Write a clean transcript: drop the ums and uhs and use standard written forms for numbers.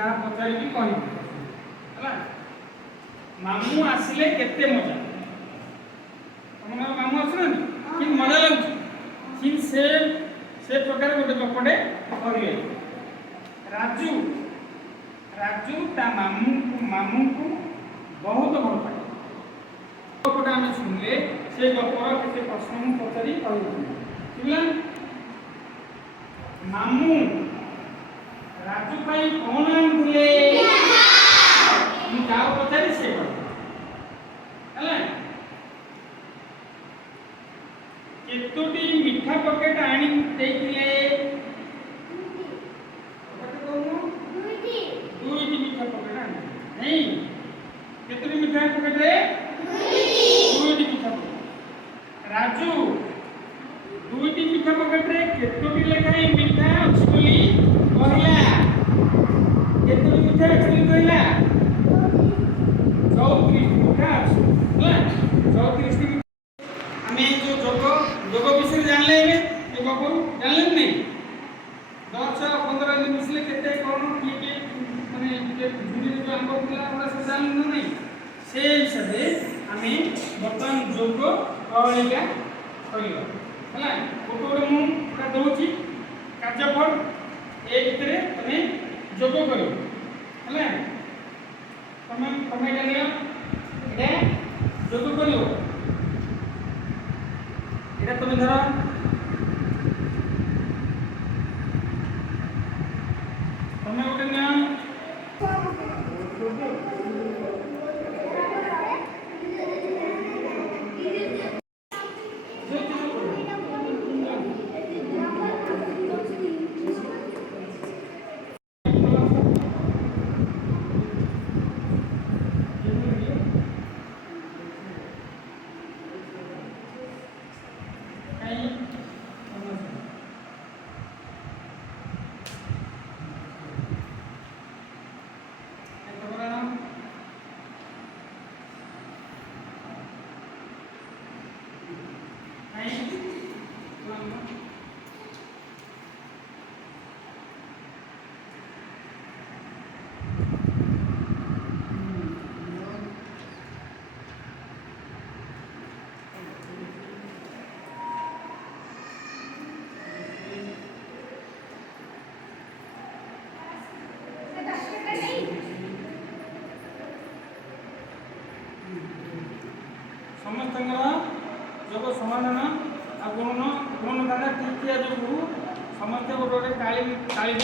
जहाँ पचारि कह मामू आसिले केते मजा तुम मामू आसना कि मजा लगे से प्रकार गोटे गपटे कहले राजू राजू ता मामू को बहुत भल पाए गपटा आम शुणिले से गपर केते प्रश्न पचारि कहला मामू राजू पाई कौन आनते क्या पचारि से केतोटी मीठा पकेट आनी देइथिले दुईटी मीठा पकेट आनी नहीं केतोटी मीठा पकेट रे दुईटी मीठा पकेट राजू दुईटी मीठा पकेट रे केतोटी लेखाई मीठा अछि बोली कहला केतोटी मीठा अछि बोली कहला 34 मीठा अछि होला 34 हमें जो जोग विषय जानले ये गप जानले नहीं 10 15 दिन मिसले केते कोन किए माने धीरे जो हमको पिला हमरा से जानले नहीं से हिसाबे हमें बर्तमान जोग अवलिका करियो हला फोटो रे मु का दोची कार्यफल ए भितरे तमे जोग करियो हला तमे जानियो एटा जोग करियो এটা তুমি ধরো তুমি ওটা নাও समस्त जब समाधान आ गुण दादा ठीक किया जो समस्त गोटे ताली ताली